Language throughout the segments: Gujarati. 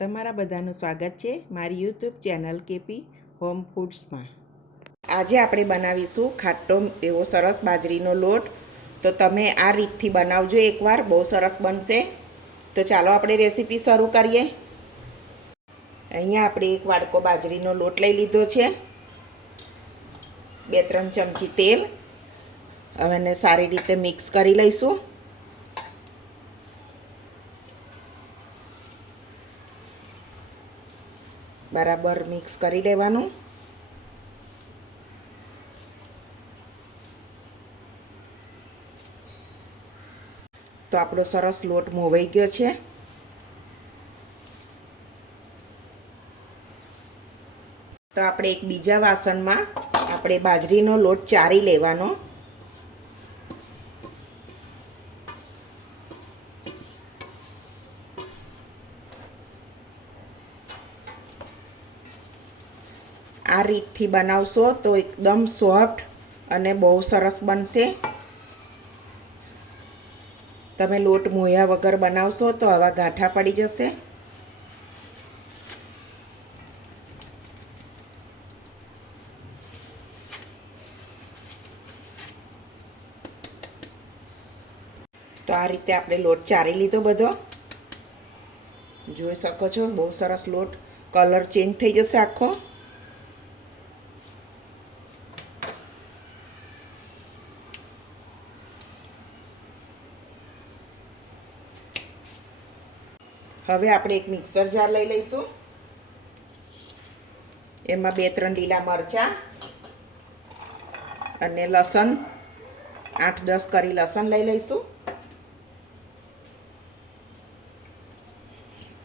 તમારા બધાનું સ્વાગત છે મારી યુટ્યુબ ચેનલ કેપી હોમ ફૂડ્સમાં। આજે આપણે બનાવીશું ખાટો એવો સરસ બાજરીનો લોટ। તો તમે આ રીતથી બનાવજો એકવાર, બહુ સરસ બનશે। તો ચાલો આપણે રેસીપી શરૂ કરીએ। અહીંયા આપણે એક વાડકો બાજરીનો લોટ લઈ લીધો છે, 2-3 ચમચી તેલ। હવે એને સારી રીતે મિક્સ કરી લઈશું। બરાબર મિક્સ કરી લેવાનું। તો આપણો સરસ લોટ મોવાઈ ગયો છે। તો આપણે એક બીજા વાસણમાં આપણે બાજરીનો લોટ ચારી લેવાનો। આ રીતથી બનાવશો તો એકદમ સોફ્ટ અને બહુ સરસ બનશે। તમે લોટ મોયા વગર બનાવશો તો આવા ગાંઠા પડી જશે। તો આ રીતે આપણે લોટ ચારી લીધો બધો, જોઈ શકો છો બહુ સરસ લોટ, કલર ચેન્જ થઈ જશે આખો। હવે આપણે એક મિક્સર જાર લઈ લઈશું। એમાં 2-3 લીલા મરચાં અને લસણ, 8-10 કરી લસણ લઈ લઈશું।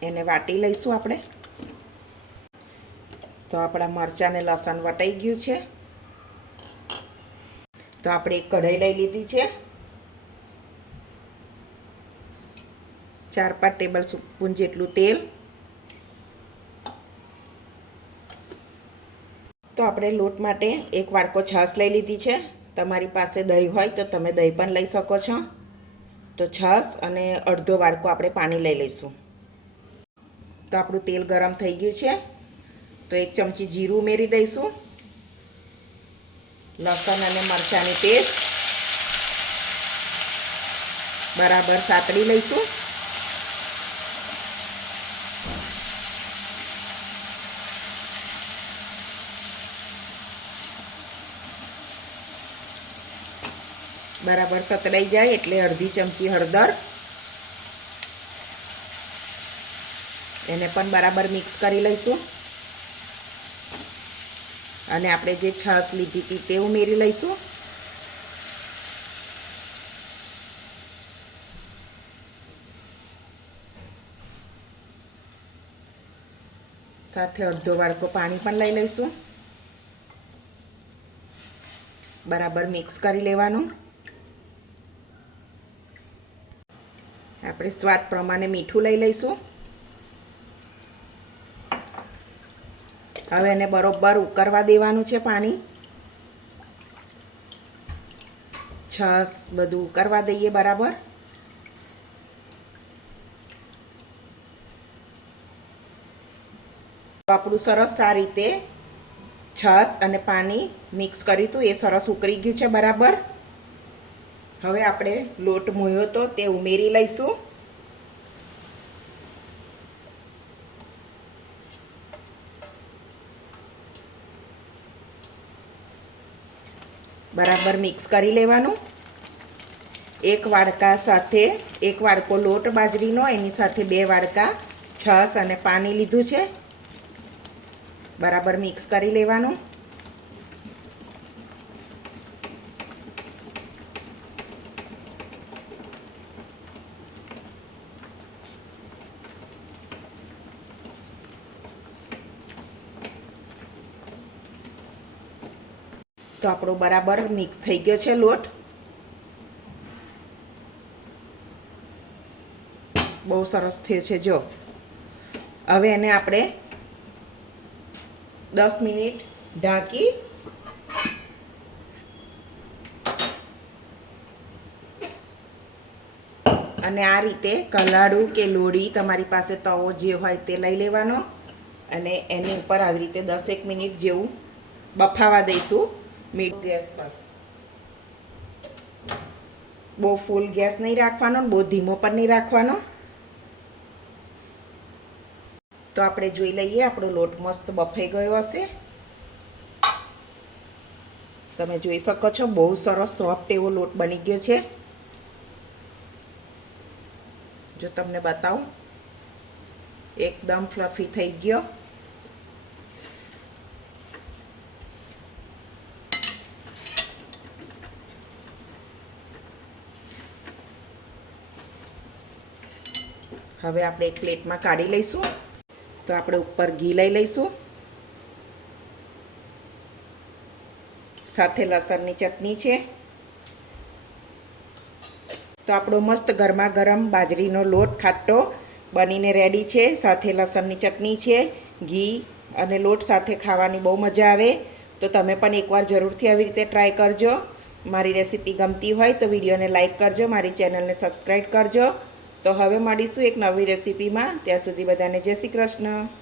એને વાટી લઈશું આપણે। તો આપણા મરચાં અને લસણ વટાઈ ગયું છે। તો આપણે એક કઢાઈ લઈ લીધી છે, 4-5 ટેબલ સ્પૂન જેટલું તેલ। તો આપણે લોટ માટે એક વાડકો છાશ લઈ લીધી છે। તમારી પાસે દહીં હોય તો તમે દહીં પણ લઈ શકો છો। તો છાશ અને અડધો વાડકો આપણે પાણી લઈ લઈશું। તો આપણું તેલ ગરમ થઈ ગયું છે। તો 1 ચમચી જીરું ઉમેરી દઈશું, લસણ અને મરચાંની પેસ્ટ બરાબર સાતળી લઈશું। બરાબર સતળાઈ જાય એટલે અડધી ચમચી હળદર, એને પણ બરાબર મિક્સ કરી લઈશું। અને આપણે જે છાશ લીધી હતી તે ઉમેરી લઈશું। સાથે અડધો વાડકો પાણી પણ લઈ લઈશું। બરાબર મિક્સ કરી લેવાનું। આપણે સ્વાદ પ્રમાણે મીઠું લઈ લઈશું। હવે એને બરોબર ઉકળવા દેવાનું છે પાણી, છાશ બધું ઉકળવા દઈએ બરાબર। આપણું સરસ આ રીતે છાશ અને પાણી મિક્સ કર્યું હતું એ સરસ ઉકળી ગયું છે બરાબર। હવે આપણે લોટ મોયો તો તે ઉમેરી લઈશું। બરાબર મિક્સ કરી લેવાનું। એક વાડકા સાથે 1 વાડકો લોટ બાજરીનો, એની સાથે 2 વાડકા છાશ અને પાણી લીધું છે। બરાબર મિક્સ કરી લેવાનું। તો આપણો બરાબર મિક્સ થઈ ગયો છે લોટ, બહુ સરસ થયો છે જો। હવે એને આપણે 10 મિનિટ ઢાંકી અને આ રીતે કલાડું કે લોડી તમારી પાસે તવો જે હોય તે લઈ લેવાનો અને એની ઉપર આવી રીતે 10 મિનિટ જેવું બફાવા દઈશું મીડિયમ ગેસ પર. બહુ ફૂલ ગેસ નહીં રાખવાનો, બહુ ધીમો પણ નહીં રાખવાનો. તો આપણે જોઈ લઈએ આપણો લોટ મસ્ત બફાઈ ગયો હશે. તમે જોઈ શકો છો બહુ સરસ સોફ્ટ એવો લોટ બની ગયો છે. જો તમને બતાવું એકદમ ફ્લફી થઈ ગયો. હવે આપણે એક પ્લેટમાં કાઢી લઈશું. તો આપણે ઉપર ઘી લઈ લઈશું, સાથે લસણની ચટણી છે. તો આપણો મસ્ત ગરમા ગરમ બાજરીનો લોટ ખાટો બનીને રેડી છે. સાથે લસણની ચટણી છે, ઘી અને લોટ સાથે ખાવાની બહુ મજા આવે. તો તમે પણ એકવાર જરૂરથી આવી રીતે ટ્રાય કરજો. મારી રેસીપી ગમતી હોય તો વિડીયોને લાઈક કરજો, મારી ચેનલને સબસ્ક્રાઈબ કરજો. તો હવે મળીશું એક નવી રેસીપીમાં. ત્યાં સુધી બધાને જય શ્રી કૃષ્ણ.